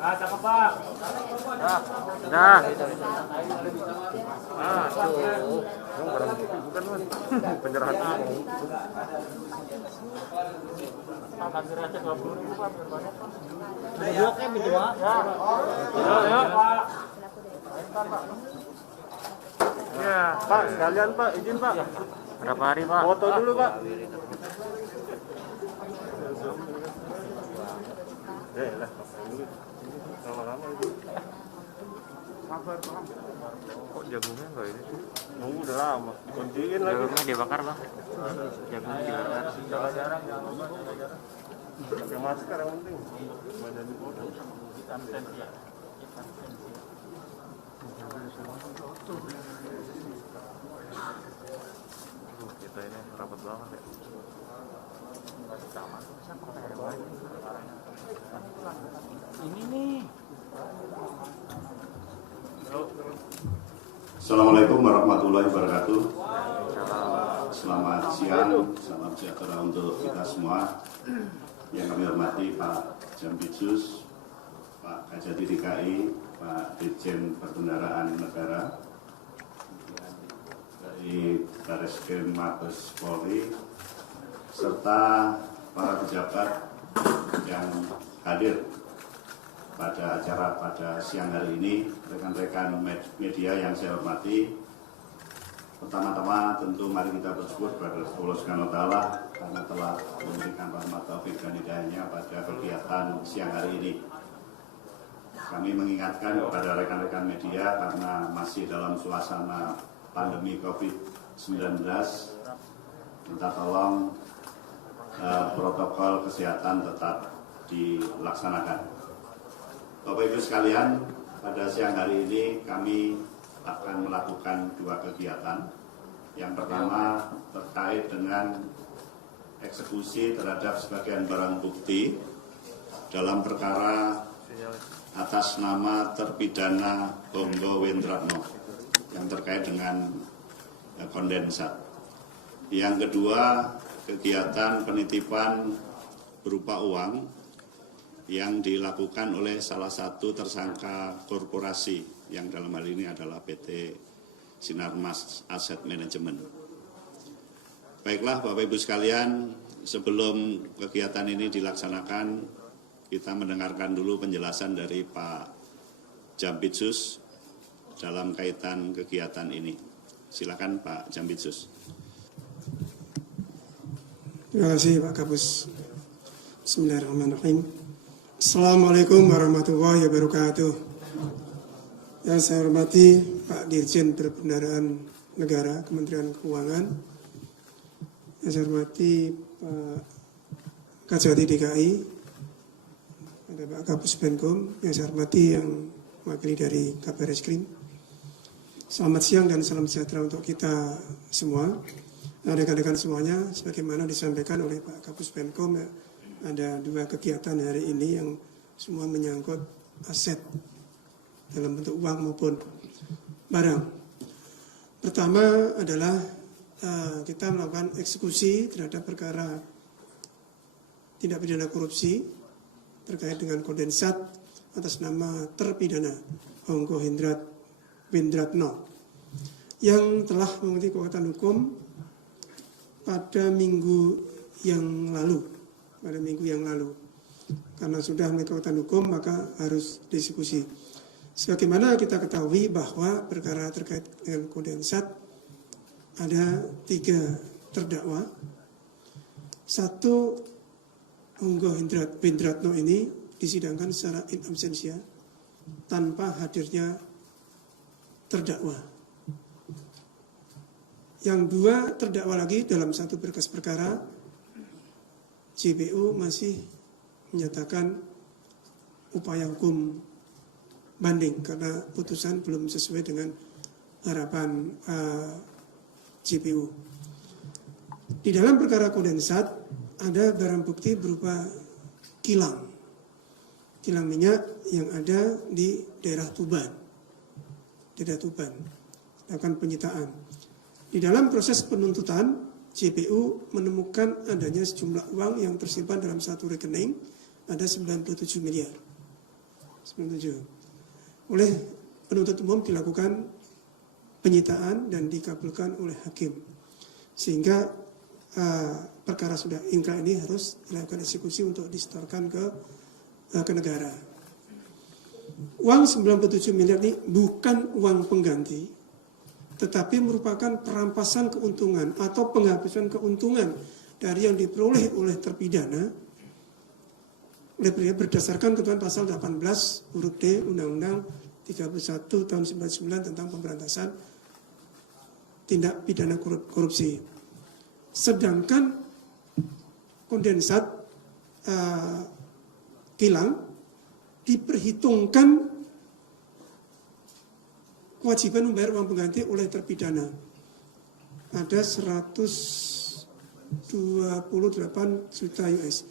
Cakep Pak. Nah, itu. Tuh. Bukan Mas. Penyerahan. Pak aja 20.000 Pak, biar banyak Pak. Bloknya begitu Pak. Ya. Pak. Ya, Pak, sekalian Pak, izin Pak. Berapa hari Pak? Foto dulu Pak. Lah, lama-lama itu. Sabar Pak. Kok jagungnya enggak ini sih? Nunggu udah lama. Kunciin lagi. Jagungnya dibakar Bang. Jagungnya dibakar. Jarang-jarang. Pakai masker yang penting. Badan foto. Kita ini rapat banget ya. Ini nih. Assalamualaikum warahmatullahi wabarakatuh. Selamat siang, salam sejahtera untuk kita semua. Yang kami hormati Pak Jambitsus, Pak Kajati DKI, Pak Dirjen Perbendaharaan Negara, dari Bareskrim Mabes Polri, serta para pejabat yang hadir pada acara pada siang hari ini, rekan-rekan media yang saya hormati. Pertama-tama tentu mari kita bersyukur kepada Allah Subhanahu wa Ta'ala karena telah memberikan rahmat taufik dan hidayahnya pada kegiatan siang hari ini. Kami mengingatkan kepada rekan-rekan media karena masih dalam suasana pandemi COVID-19, minta tolong protokol kesehatan tetap dilaksanakan. Bapak Ibu sekalian, pada siang hari ini kami akan melakukan dua kegiatan. Yang pertama terkait dengan eksekusi terhadap sebagian barang bukti dalam perkara atas nama terpidana Honggo Wendratno yang terkait dengan kondensat. Yang kedua, kegiatan penitipan berupa uang yang dilakukan oleh salah satu tersangka korporasi yang dalam hal ini adalah PT Sinarmas Asset Management. Baiklah Bapak Ibu sekalian, sebelum kegiatan ini dilaksanakan, kita mendengarkan dulu penjelasan dari Pak Jambitsus dalam kaitan kegiatan ini. Silakan Pak Jambitsus. Terima kasih Pak Kapus. Bismillahirrahmanirrahim. Assalamualaikum warahmatullahi wabarakatuh. Yang saya hormati Pak Dirjen Perbendaharaan Negara Kementerian Keuangan. Yang saya hormati Pak Kajati DKI, ada Pak Kapus Penkom. Yang saya hormati yang mewakili dari Kabareskrim. Selamat siang dan salam sejahtera untuk kita semua. Nah, rekan-rekan semuanya, sebagaimana disampaikan oleh Pak Kapus Penkom, ada dua kegiatan hari ini yang semua menyangkut aset dalam bentuk uang maupun barang. Pertama adalah kita melakukan eksekusi terhadap perkara tindak pidana korupsi terkait dengan kondensat atas nama terpidana Honggo Wendratno yang telah memiliki kekuatan hukum pada minggu yang lalu. Karena sudah memiliki kekuatan hukum, maka harus dieksekusi. Sebagaimana kita ketahui bahwa perkara terkait dengan kondensat ada 3 terdakwa. Satu, Honggo Wendratno ini disidangkan secara in absentia tanpa hadirnya terdakwa. Yang 2 terdakwa lagi dalam satu berkas perkara, JPU masih menyatakan upaya hukum banding karena putusan belum sesuai dengan harapan JPU. Di dalam perkara kondensat ada barang bukti berupa kilang minyak yang ada di daerah Tuban, akan penyitaan. Di dalam proses penuntutan, JPU menemukan adanya sejumlah uang yang tersimpan dalam satu rekening, ada 97 miliar. 97. Oleh penuntut umum dilakukan penyitaan dan dikabulkan oleh hakim. Sehingga perkara sudah ingkrah ini harus dilakukan eksekusi untuk disetorkan ke negara. Uang 97 miliar ini bukan uang pengganti, tetapi merupakan perampasan keuntungan atau penghabisan keuntungan dari yang diperoleh oleh terpidana berdasarkan ketentuan pasal 18 huruf D Undang-Undang 31 tahun 99 tentang pemberantasan tindak pidana korupsi. Sedangkan kondensat kilang diperhitungkan kewajiban membayar uang pengganti oleh terpidana. Ada 128 juta US.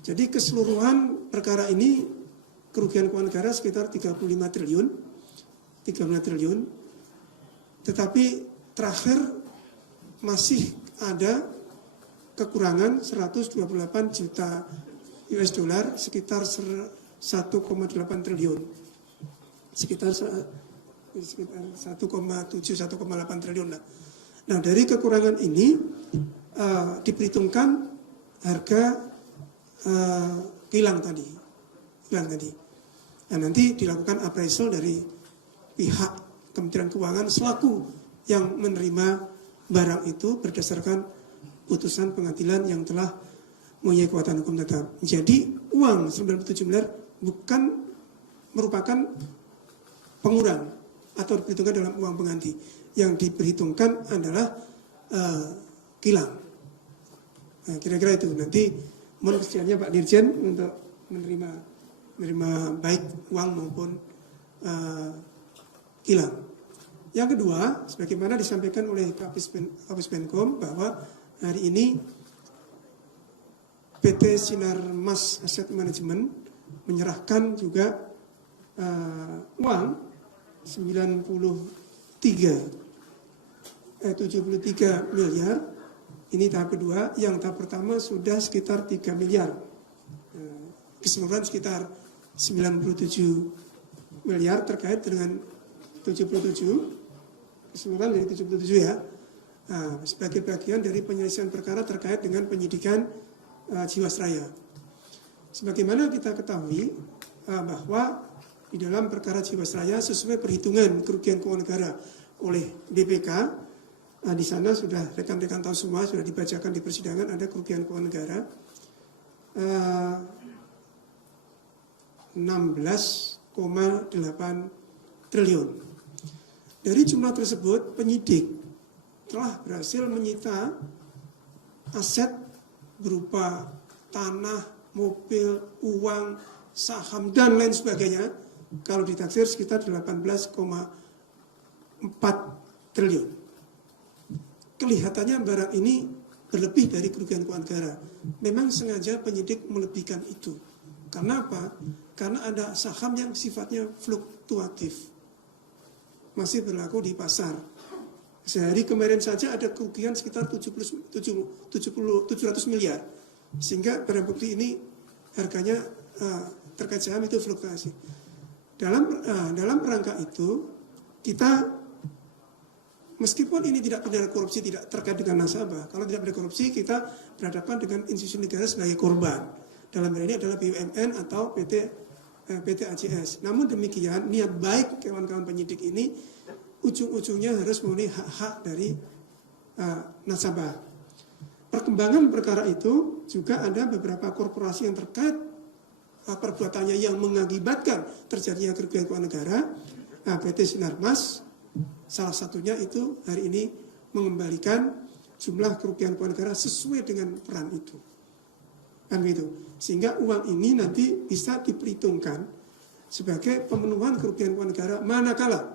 Jadi keseluruhan perkara ini kerugian keuangan negara sekitar 35 triliun. Tetapi terakhir masih ada kekurangan 128 juta US dollar, sekitar 1,8 triliun. Sekitar 1,7-1,8 triliun lah. Nah, dari kekurangan ini diperhitungkan harga kilang tadi. Nah, nanti dilakukan appraisal dari pihak Kementerian Keuangan selaku yang menerima barang itu berdasarkan putusan pengadilan yang telah mempunyai kekuatan hukum tetap. Jadi uang 97 miliar bukan merupakan pengurang atau diperhitungkan dalam uang pengganti. Yang diperhitungkan adalah kilang. Nah, kira-kira itu. Nanti mohon kesediaannya Pak Dirjen untuk menerima baik uang maupun kilang. Yang kedua, sebagaimana disampaikan oleh Kapus Penkom bahwa hari ini PT Sinar Mas Asset Management menyerahkan juga uang 73 miliar. Ini tahap kedua. Yang tahap pertama sudah sekitar 3 miliar. Keseluruhan sekitar 97 miliar terkait dengan 77. Keseluruhan dari 77 ya. Nah, sebagai bagian dari penyelesaian perkara terkait dengan penyidikan Jiwasraya. Sebagaimana kita ketahui bahwa di dalam perkara Jiwasraya sesuai perhitungan kerugian keuangan negara oleh BPK, di sana sudah rekan-rekan tahu semua, sudah dibacakan di persidangan, ada kerugian keuangan negara 16,8 triliun. Dari jumlah tersebut, penyidik telah berhasil menyita aset berupa tanah, mobil, uang, saham, dan lain sebagainya. Kalau ditaksir sekitar 18,4 triliun. Kelihatannya barang ini berlebih dari kerugian keuangan negara. Memang sengaja penyidik melebihkan itu. Karena apa? Karena ada saham yang sifatnya fluktuatif. Masih berlaku di pasar. Sehari kemarin saja ada kerugian sekitar 700 miliar. Sehingga barang bukti ini harganya terkait saham itu fluktuasi. Dalam rangka itu, kita meskipun ini tidak pidana korupsi, tidak terkait dengan nasabah. Kalau tidak pidana korupsi, kita berhadapan dengan institusi negara sebagai korban. Dalam hal ini adalah BUMN atau PT ACS. Namun demikian, niat baik kawan-kawan penyidik ini ujung-ujungnya harus memenuhi hak-hak dari nasabah. Perkembangan perkara itu juga ada beberapa korporasi yang terkait perbuatannya yang mengakibatkan terjadinya kerugian keuangan negara. PT Sinarmas salah satunya itu hari ini mengembalikan jumlah kerugian keuangan negara sesuai dengan peran itu. Kan begitu. Sehingga uang ini nanti bisa diperhitungkan sebagai pemenuhan kerugian keuangan negara manakala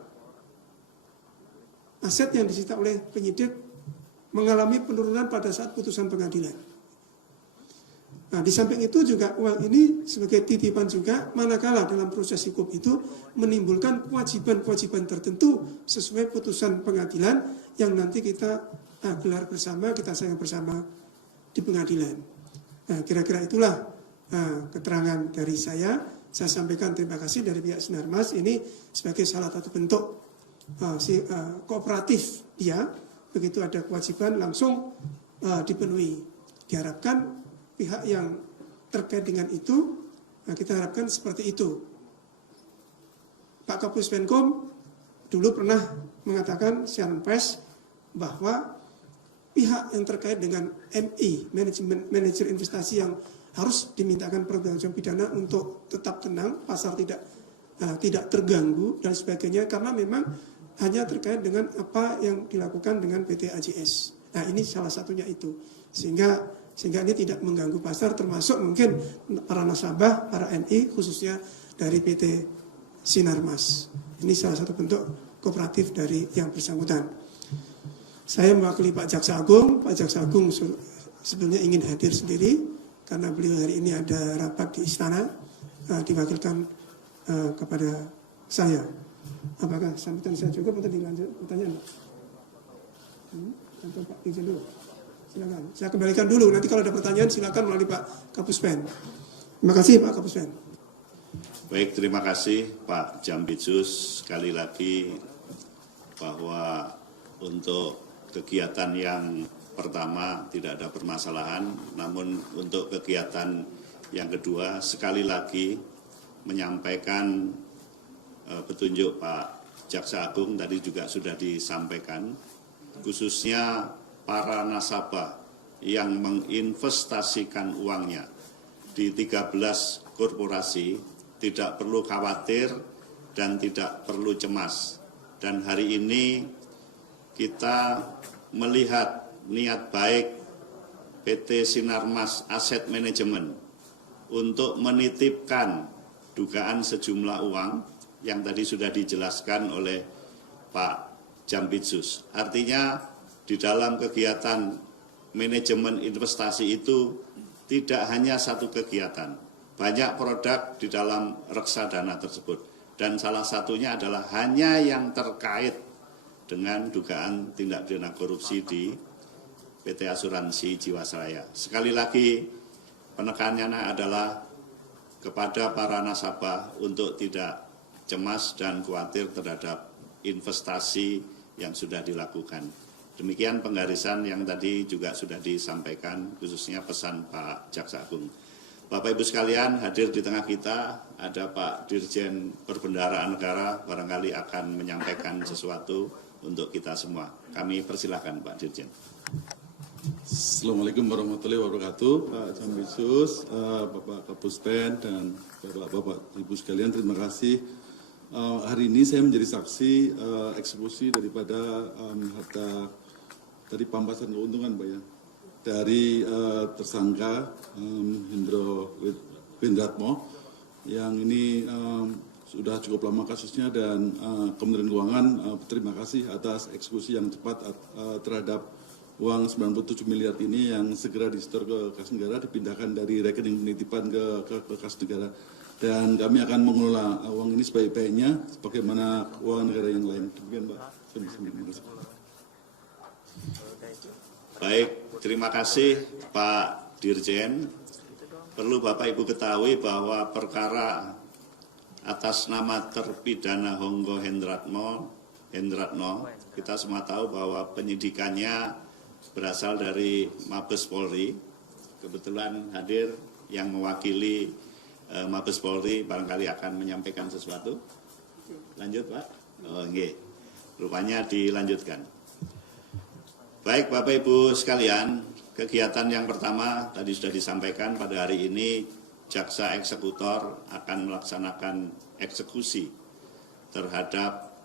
aset yang disita oleh penyidik mengalami penurunan pada saat putusan pengadilan. Nah, di samping itu juga uang ini sebagai titipan juga manakala dalam proses hukum itu menimbulkan kewajiban-kewajiban tertentu sesuai putusan pengadilan yang nanti kita gelar bersama, kita sayang bersama di pengadilan. Nah, kira-kira itulah keterangan dari saya. saya sampaikan terima kasih dari pihak Sinarmas ini sebagai salah satu bentuk kooperatif dia, begitu ada kewajiban langsung dipenuhi. Diharapkan pihak yang terkait dengan itu, kita harapkan seperti itu. Pak Kapus Penkom dulu pernah mengatakan siaran pers bahwa pihak yang terkait dengan MI, manajer investasi yang harus dimintakan pertanggungjawaban pidana untuk tetap tenang, pasar tidak terganggu dan sebagainya, karena memang hanya terkait dengan apa yang dilakukan dengan PT AJS. Nah, ini salah satunya itu. Sehingga ini tidak mengganggu pasar, termasuk mungkin para nasabah, para MI, khususnya dari PT Sinarmas. Ini salah satu bentuk kooperatif dari yang bersangkutan. Saya mewakili Pak Jaksa Agung. Pak Jaksa Agung sebenarnya ingin hadir sendiri, karena beliau hari ini ada rapat di istana, diwakilkan kepada saya. Apakah sambutan saya cukup atau dilanjut pertanyaan? Atau Pak izin dulu? Silakan. Saya kembalikan dulu. Nanti kalau ada pertanyaan silakan melalui Pak Kapus Pen. Terima kasih Pak Kapus Pen. Baik, terima kasih Pak Jambitsus. Sekali lagi bahwa untuk kegiatan yang pertama tidak ada permasalahan, namun untuk kegiatan yang kedua sekali lagi menyampaikan petunjuk Pak Jaksa Agung tadi juga sudah disampaikan, khususnya para nasabah yang menginvestasikan uangnya di 13 korporasi tidak perlu khawatir dan tidak perlu cemas. Dan hari ini kita melihat niat baik PT Sinarmas Asset Management untuk menitipkan dugaan sejumlah uang yang tadi sudah dijelaskan oleh Pak Jambitsus. Artinya di dalam kegiatan manajemen investasi itu tidak hanya satu kegiatan, banyak produk di dalam reksadana tersebut. Dan salah satunya adalah hanya yang terkait dengan dugaan tindak pidana korupsi di PT Asuransi Jiwasraya. Sekali lagi penekanannya adalah kepada para nasabah untuk tidak cemas dan khawatir terhadap investasi yang sudah dilakukan. Demikian penggarisan yang tadi juga sudah disampaikan, khususnya pesan Pak Jaksa Agung. Bapak Ibu sekalian, hadir di tengah kita ada Pak Dirjen Perbendaharaan Negara, barangkali akan menyampaikan sesuatu untuk kita semua. Kami persilahkan Pak Dirjen. Assalamualaikum warahmatullahi wabarakatuh, Pak Jambitsus, Bapak Kapus Pen, dan Bapak-Bapak Ibu sekalian, terima kasih. Hari ini saya menjadi saksi eksekusi daripada harta tadi pampasan keuntungan, Pak ya, dari tersangka Hendro Windratmo, yang ini sudah cukup lama kasusnya, dan Kementerian Keuangan terima kasih atas eksekusi yang cepat terhadap uang 97 miliar ini yang segera disetor ke kas negara, dipindahkan dari rekening penitipan ke kas negara. Dan kami akan mengelola uang ini sebaik-baiknya sebagaimana keuangan negara yang lain. Demikian, Pak. Baik, terima kasih Pak Dirjen. Perlu Bapak Ibu ketahui bahwa perkara atas nama terpidana Honggo Hendratno, kita semua tahu bahwa penyidikannya berasal dari Mabes Polri. Kebetulan hadir yang mewakili Mabes Polri, barangkali akan menyampaikan sesuatu. Lanjut Pak. Oh, nggih. Rupanya dilanjutkan. Baik Bapak Ibu sekalian, kegiatan yang pertama tadi sudah disampaikan, pada hari ini jaksa eksekutor akan melaksanakan eksekusi terhadap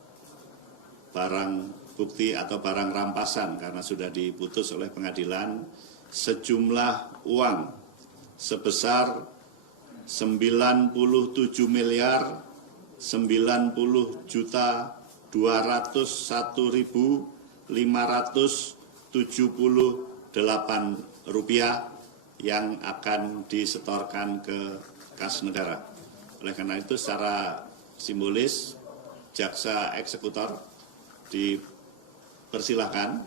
barang bukti atau barang rampasan karena sudah diputus oleh pengadilan sejumlah uang sebesar 97 miliar 90 juta 201.578 rupiah yang akan disetorkan ke kas negara. Oleh karena itu secara simbolis jaksa eksekutor dipersilahkan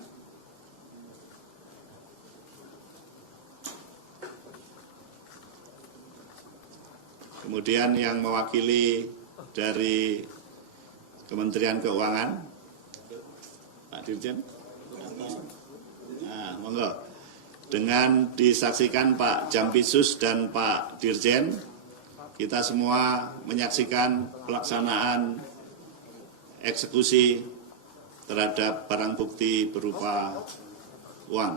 Kemudian yang mewakili dari Kementerian Keuangan, Pak Dirjen. Nah, monggo. Dengan disaksikan Pak Jampisus dan Pak Dirjen, kita semua menyaksikan pelaksanaan eksekusi terhadap barang bukti berupa uang.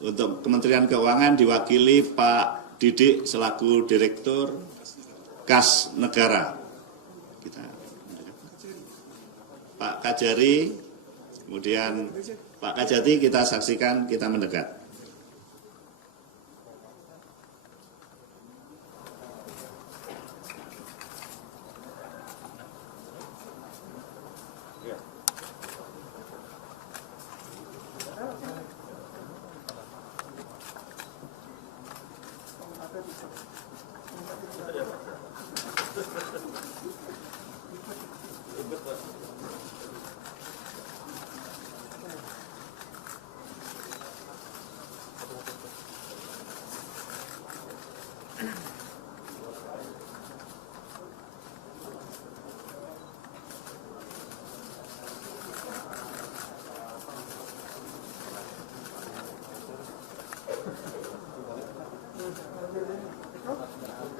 Untuk Kementerian Keuangan diwakili Pak Didik selaku Direktur Kas Negara. Pak Kajari, kemudian Pak Kajati kita saksikan, kita mendekat.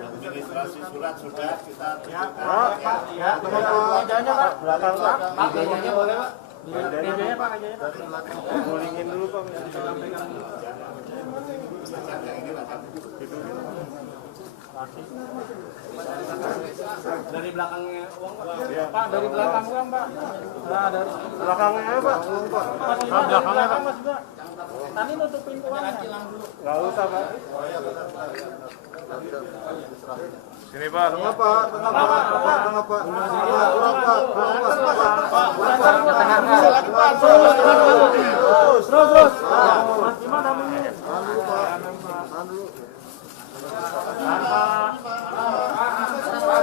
Administrasi surat sudah kita Pak, ya. Mejanya Pak, belakang Pak. Mejanya boleh Pak. Mejanya Pak, mejanya. Gulingin dulu Pak. Dari belakangnya uang Pak. Pak, dari belakang uang Pak. Nah, dari belakangnya Pak. Pak, belakangnya Pak Mas juga. Tadi nutupin uangnya. Enggak usah Pak. Sini Pak. Tengah Pak, tengah Pak, tengah Pak. Terus. Mas gimana ini?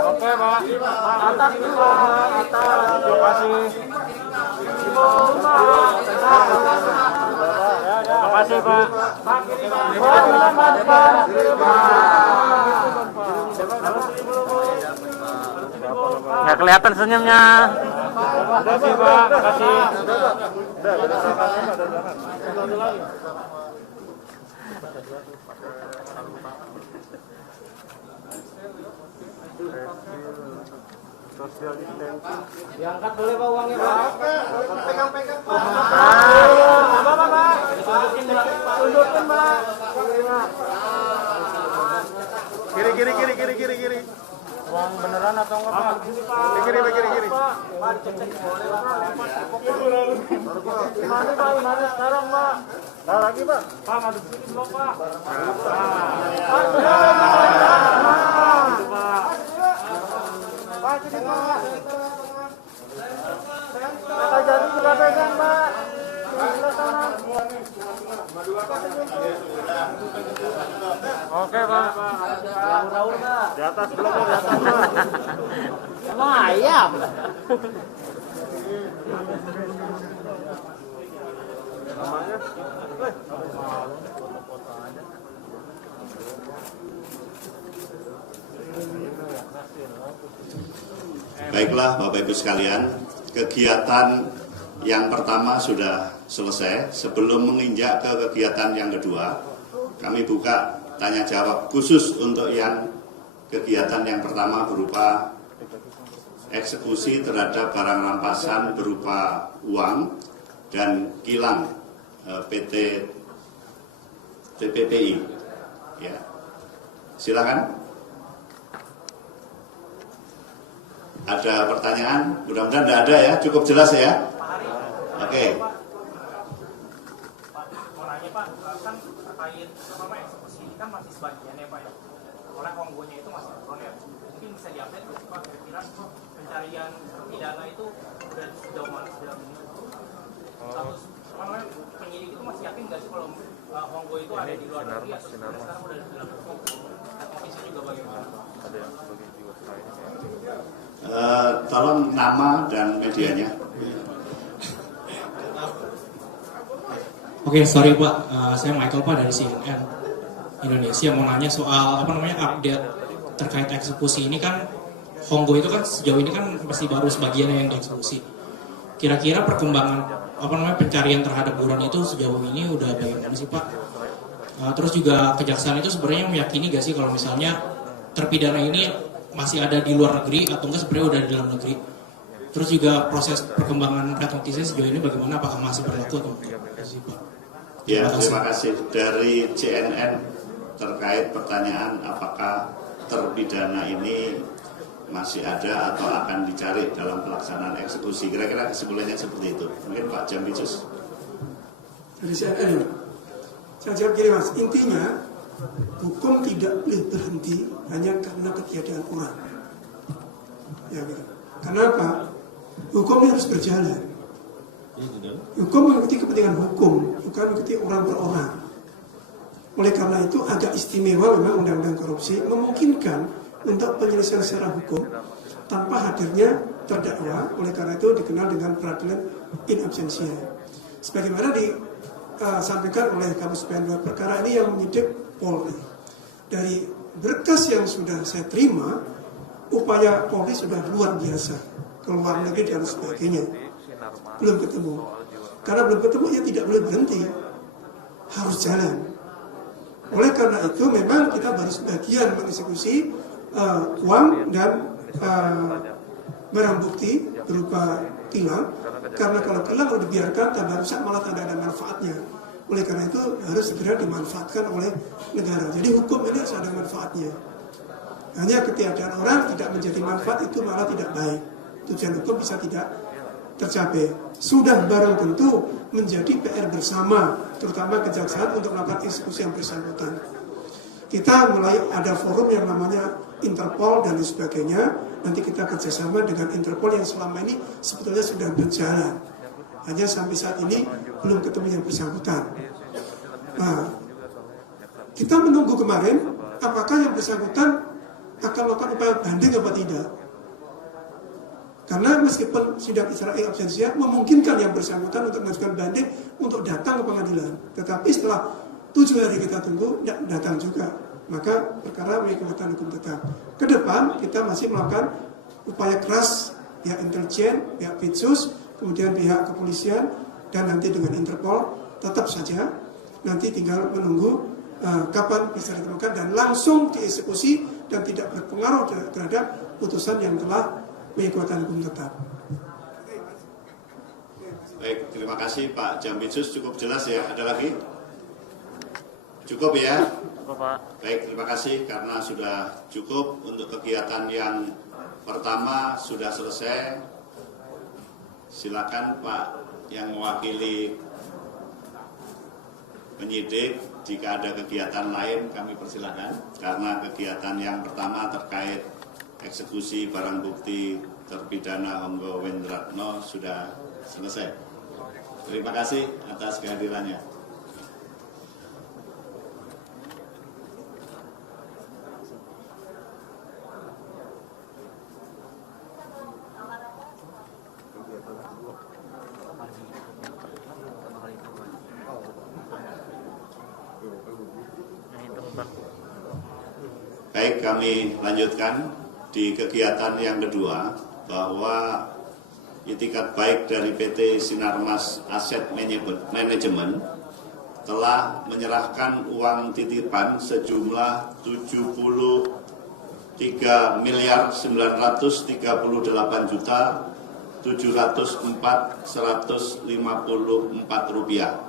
Oke Pak. Atas Pak, atas. Terima kasih. Terima kasih Pak. Nggak kelihatan senyumnya. Makasih Pak, makasih. Diangkat boleh Pak uangnya Pak. Pegang-pegang Pak. Apa Pak? Tunjukin Pak. Kiri. Uang beneran atau enggak Pak? Kiri. Pak, dicek boleh Pak. Gimana Pak? Gimana sekarang Pak? Nah lagi Pak. Pak, ngadep sini belum Pak? Pak, Pak, sini Pak. Kata jadi juga pegang Pak. Sebelah sana. Oke Pak. Daur Pak. Di atas belum Pak, di atas Pak. Emang ayam. Namanya? Baiklah Bapak Ibu sekalian, kegiatan yang pertama sudah selesai. Sebelum menginjak ke kegiatan yang kedua, kami buka tanya jawab khusus untuk yang kegiatan yang pertama berupa eksekusi terhadap barang rampasan berupa uang dan kilang PT TPPI. Ya, silakan. Ada pertanyaan? Mudah-mudahan tidak ada ya, cukup jelas ya. Oke. Mau nanya Pak, kan terkait apa eksekusi ini kan masih sebagian ya Pak ya. Oleh Honggonya itu masih buron ya. Mungkin bisa diupdate nggak sih Pak, kira-kira pencarian pidana itu sudah sejauh mana sudah ini? Status penyidik itu masih yakin nggak sih kalau Honggo itu ada di luar negeri atau sekarang udah dilakukan? Komisi juga bagaimana? Ada yang bagi jiwa lainnya. Tolong nama dan medianya. Oke, sorry Pak, saya Michael Pak dari CNN Indonesia mau nanya soal update terkait eksekusi ini kan Honggo itu kan sejauh ini kan masih baru sebagian yang dieksekusi. Kira-kira perkembangan pencarian terhadap buron itu sejauh ini udah bagaimana sih Pak? Terus juga kejaksaan itu sebenarnya meyakini gak sih kalau misalnya terpidana ini masih ada di luar negeri atau enggak sebenarnya udah di dalam negeri? Terus juga proses perkembangan red notice sejauh ini bagaimana, apakah masih berlaku atau enggak? Ya, terima kasih. Dari CNN terkait pertanyaan apakah terpidana ini masih ada atau akan dicari dalam pelaksanaan eksekusi. Kira-kira kesimpulannya seperti itu. Mungkin Pak Jambitsus. Dari CNN, saya jawab gini Mas, intinya hukum tidak boleh berhenti hanya karena ketiadaan orang. Ya, gitu. Kenapa? Hukum ini harus berjalan. Hukum mengikuti kepentingan hukum, bukan mengikuti orang per orang. Oleh karena itu agak istimewa memang undang-undang korupsi memungkinkan untuk penyelesaian secara hukum tanpa hadirnya terdakwa. Oleh karena itu dikenal dengan peradilan in absentia. Sebagaimana disampaikan oleh Kapus Pen perkara ini yang menyidik Polri. Dari berkas yang sudah saya terima, upaya Polri sudah luar biasa, ke luar negeri dan sebagainya. Belum ketemu. Karena belum ketemu ya tidak boleh berhenti, harus jalan. Oleh karena itu memang kita baru sebagian mengeksekusi uang dan barang bukti berupa tilang, karena kalau tilang kalau dibiarkan tambah rusak malah tidak ada manfaatnya. Oleh karena itu harus segera dimanfaatkan oleh negara. Jadi hukum ini harus ada manfaatnya. Hanya ketiadaan orang tidak menjadi manfaat itu malah tidak baik. Tujuan hukum bisa tidak tercapai. Sudah barang tentu menjadi PR bersama, terutama kejaksaan untuk melakukan eksekusi yang bersangkutan. Kita mulai ada forum yang namanya Interpol dan sebagainya. Nanti kita kerjasama dengan Interpol yang selama ini sebetulnya sudah berjalan. Hanya sampai saat ini belum ketemu yang bersangkutan. Nah, kita menunggu kemarin apakah yang bersangkutan akan melakukan upaya banding apa tidak. Karena meskipun sidang secara in absentia memungkinkan yang bersangkutan untuk mengajukan banding untuk datang ke pengadilan. Tetapi setelah 7 hari kita tunggu, tidak datang juga. Maka perkara memiliki kekuatan hukum tetap. Ke depan kita masih melakukan upaya keras pihak intelijen, pihak Pitsus, kemudian pihak kepolisian, dan nanti dengan Interpol. Tetap saja nanti tinggal menunggu kapan bisa ditemukan dan langsung dieksekusi dan tidak berpengaruh terhadap putusan yang telah kekuatan hukum tetap. Baik, terima kasih Pak Jambitsus, cukup jelas ya. Ada lagi? Cukup ya? Cukup Pak. Baik, terima kasih karena sudah cukup untuk kegiatan yang pertama sudah selesai. Silakan Pak yang mewakili penyidik, jika ada kegiatan lain kami persilakan. Karena kegiatan yang pertama terkait eksekusi barang bukti terpidana Honggo Wendratno sudah selesai. Terima kasih atas kehadirannya. Baik, kami lanjutkan di kegiatan yang kedua, bahwa itikat baik dari PT Sinarmas Asset Management telah menyerahkan uang titipan sejumlah 73.938.704.154 rupiah,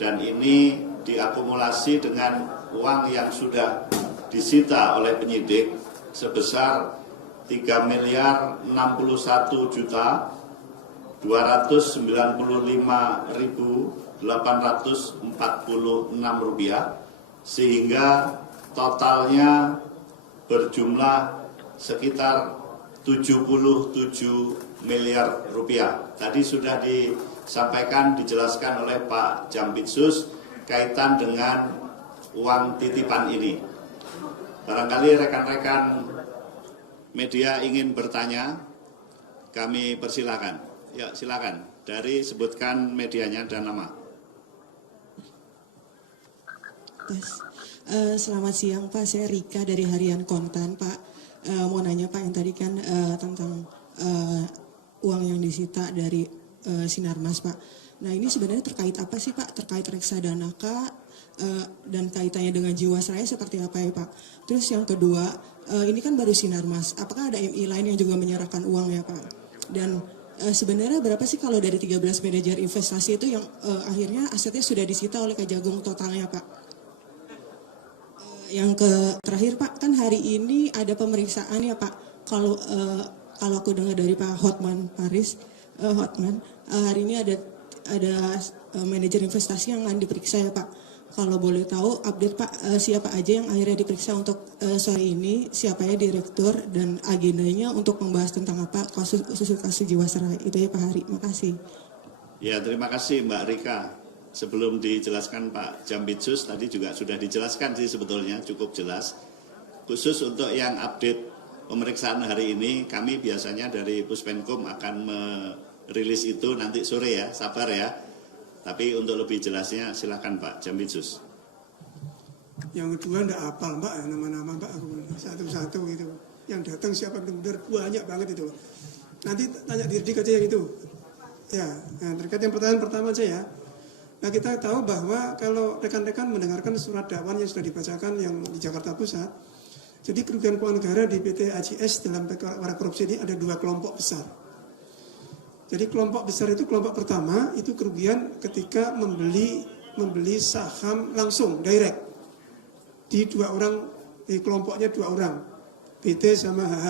dan ini diakumulasi dengan uang yang sudah disita oleh penyidik sebesar 3.091.295.846 rupiah, sehingga totalnya berjumlah sekitar 77 miliar rupiah. Tadi sudah disampaikan, dijelaskan oleh Pak Jambitsus kaitan dengan uang titipan ini. Barangkali rekan-rekan media ingin bertanya, kami persilakan. Ya, silakan. Dari sebutkan medianya dan nama. Tes. Selamat siang Pak, saya Rika dari Harian Kontan Pak. Mau nanya Pak yang tadi kan tentang uang yang disita dari Sinarmas Pak. Nah ini sebenarnya terkait apa sih Pak? Terkait reksadana kah? Dan kaitannya dengan Jiwasraya seperti apa ya Pak? Terus yang kedua, ini kan baru Sinarmas. Apakah ada MI lain yang juga menyerahkan uang ya Pak? Dan sebenarnya berapa sih kalau dari 13 manajer investasi itu yang akhirnya asetnya sudah disita oleh Kejagung totalnya Pak? Yang terakhir Pak, kan hari ini ada pemeriksaan ya Pak. Kalau aku dengar dari Pak Hotman Paris, hari ini ada manajer investasi yang akan diperiksa ya Pak. Kalau boleh tahu update Pak, siapa aja yang akhirnya diperiksa untuk sore ini, siapa ya direktur dan agendanya untuk membahas tentang apa kasus Jiwasraya itu ya Pak Hari. Makasih. Ya, terima kasih Mbak Rika. Sebelum dijelaskan Pak Jambitsus, tadi juga sudah dijelaskan sih sebetulnya cukup jelas. Khusus untuk yang update pemeriksaan hari ini, kami biasanya dari Puspenkum akan merilis itu nanti sore ya, sabar ya. Tapi untuk lebih jelasnya silakan Pak Jambitsus. Yang kedua enggak hafal Mbak, nama-nama Mbak, satu-satu gitu. Yang datang siapa benar-benar banyak banget itu. Nanti tanya Dirdik aja yang itu. Ya, nah, terkait yang pertanyaan pertama aja ya. Nah kita tahu bahwa kalau rekan-rekan mendengarkan surat dakwaan yang sudah dibacakan yang di Jakarta Pusat, jadi kerugian keuangan negara di PT AJS dalam perkara korupsi ini ada dua kelompok besar. Jadi kelompok besar itu kelompok pertama itu kerugian ketika membeli saham langsung direct di dua orang, di kelompoknya dua orang, PT sama HH,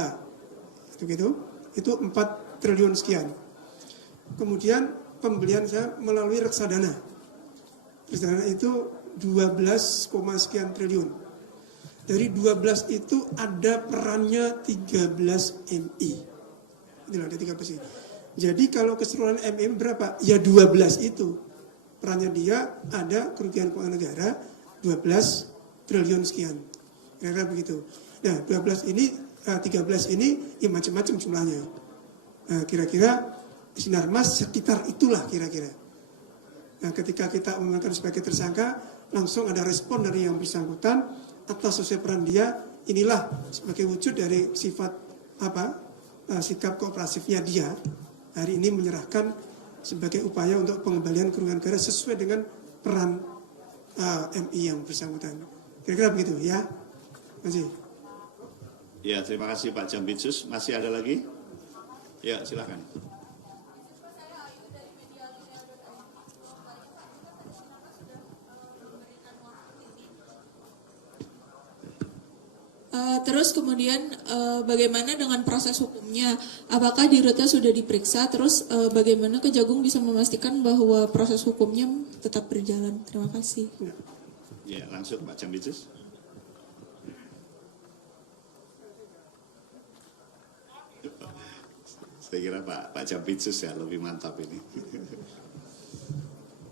itu 4 triliun sekian. Kemudian pembelian saya melalui reksadana. Reksadana itu 12, sekian triliun. Dari 12 itu ada perannya 13 MI. Itulah ada 13 MI. Jadi kalau keseluruhan MI berapa? Ya 12 itu. Perannya dia ada kerugian keuangan negara 12 triliun sekian. Kira-kira begitu. Nah 13 ini ya macam-macam jumlahnya. Nah, kira-kira Sinarmas sekitar itulah kira-kira. Nah, ketika kita umumkan sebagai tersangka, langsung ada respon dari yang bersangkutan atas sesuai peran dia. Inilah sebagai wujud dari sifat sikap kooperatifnya dia. Hari ini menyerahkan sebagai upaya untuk pengembalian kerugian negara sesuai dengan peran MI yang bersangkutan. Kira-kira begitu ya. Terima kasih. Ya, terima kasih Pak Jambitsus. Masih ada lagi? Ya, silakan. Terus kemudian bagaimana dengan proses hukumnya? Apakah di Dirutnya sudah diperiksa? Terus bagaimana Kejagung bisa memastikan bahwa proses hukumnya tetap berjalan? Terima kasih. Ya, langsung Pak Jambitsus. Saya kira Pak Jambitsus ya lebih mantap ini.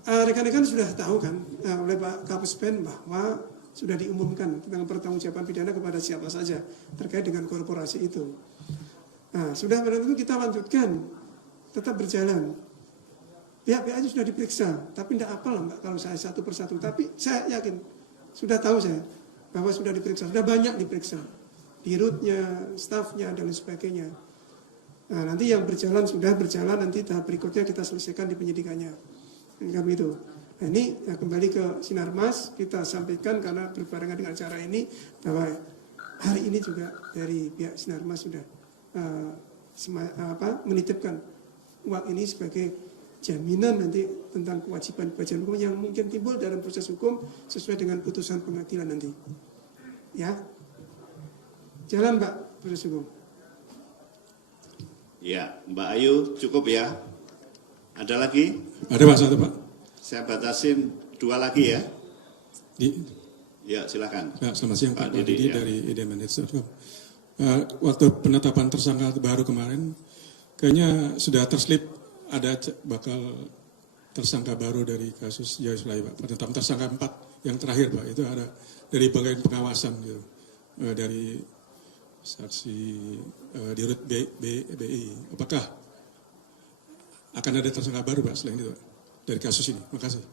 Rekan-rekan sudah tahu kan oleh Pak Kapuspen bahwa sudah diumumkan tentang pertanggungjawaban pidana kepada siapa saja terkait dengan korporasi itu. Nah, sudah menurut itu kita lanjutkan, tetap berjalan. Pihak-pihak itu sudah diperiksa, tapi tidak apal Mbak kalau saya satu persatu. Tapi saya yakin, sudah tahu saya bahwa sudah diperiksa, sudah banyak diperiksa. Dirutnya, stafnya, dan sebagainya. Nah, nanti yang berjalan sudah berjalan, nanti tahap berikutnya kita selesaikan di penyidikannya. Kan begitu. Nah, ini kembali ke Sinarmas, kita sampaikan karena berbarengan dengan acara ini bahwa hari ini juga dari pihak Sinarmas sudah menitipkan uang ini sebagai jaminan nanti tentang kewajiban hukum yang mungkin timbul dalam proses hukum sesuai dengan putusan pengadilan nanti. Ya, jalan Mbak proses hukum. Ya, Mbak Ayu cukup ya. Ada lagi? Ada Pak, satu Pak. Saya batasin 2 lagi ya. Ya, silakan. Ya, selamat siang Pak Didi ya. dari idmanage.com. Waktu penetapan tersangka baru kemarin, kayaknya sudah terselip ada bakal tersangka baru dari kasus Jiwasraya Pak. Penetapan tersangka 4 yang terakhir Pak, itu ada dari bagian pengawasan gitu, dari saksi Dirut BI. Apakah akan ada tersangka baru Pak selain itu Pak, dari kasus ini? Terima kasih.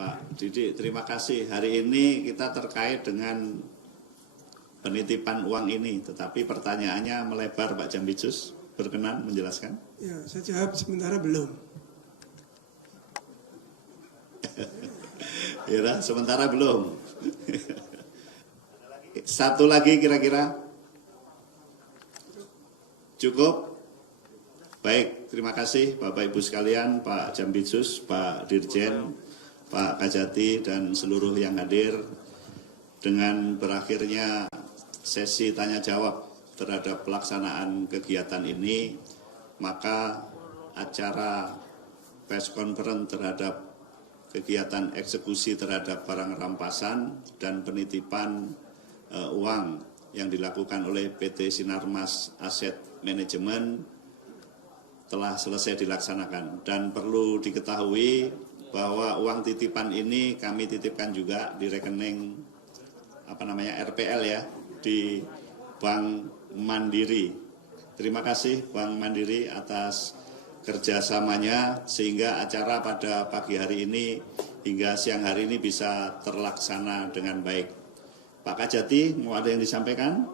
Pak Didik, terima kasih. Hari ini kita terkait dengan penitipan uang ini, tetapi pertanyaannya melebar, Pak Jambitsus. Berkenan menjelaskan? Ya, saya jawab sementara belum. Ya, sementara belum. Satu lagi kira-kira? Cukup? Baik, terima kasih Bapak Ibu sekalian, Pak Jambitsus, Pak Dirjen, Pak Kajati, dan seluruh yang hadir. Dengan berakhirnya sesi tanya jawab terhadap pelaksanaan kegiatan ini, maka acara press conference terhadap kegiatan eksekusi terhadap barang rampasan dan penitipan uang yang dilakukan oleh PT Sinarmas Asset Management telah selesai dilaksanakan. Dan perlu diketahui bahwa uang titipan ini kami titipkan juga di rekening RPL ya, di Bank Mandiri. Terima kasih Bank Mandiri atas kerjasamanya sehingga acara pada pagi hari ini hingga siang hari ini bisa terlaksana dengan baik. Pak Kajati, mau ada yang disampaikan?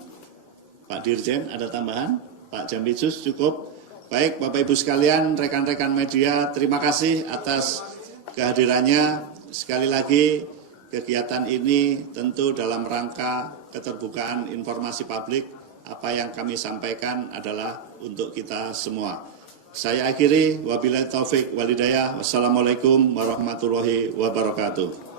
Pak Dirjen, ada tambahan? Pak Jambitsus, cukup? Baik, Bapak Ibu sekalian, rekan-rekan media, terima kasih atas kehadirannya. Sekali lagi, kegiatan ini tentu dalam rangka keterbukaan informasi publik. Apa yang kami sampaikan adalah untuk kita semua. Saya akhiri, wabillahi taufik walhidayah. Wassalamualaikum warahmatullahi wabarakatuh.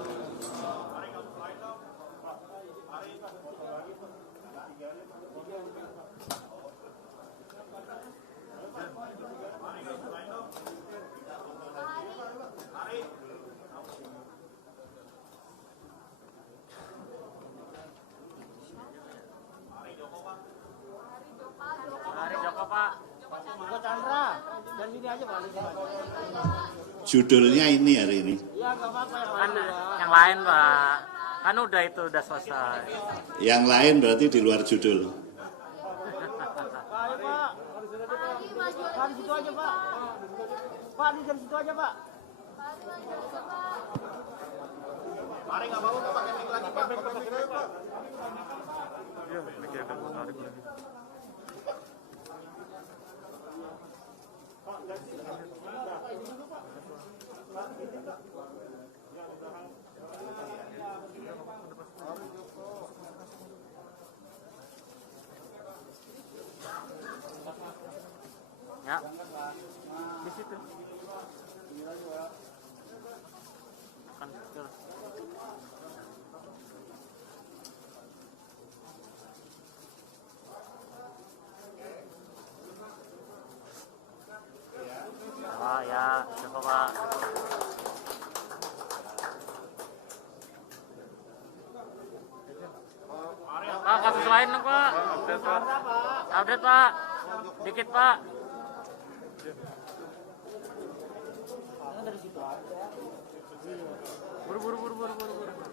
Judulnya ini hari ini. Kan yang lain Pak, kan udah selesai. Yang lain berarti di luar judul. Pak, di situ aja Pak. Pak, di situ aja Pak. Mari nggak mau pakai mic lagi Pak. Iya, mikir akan menarik lagi. Ya, di situ. Kan terus. Oh ya, coba Pak. Pak, kasus lain dong Pak. Update Pak. Dikit Pak. Buru.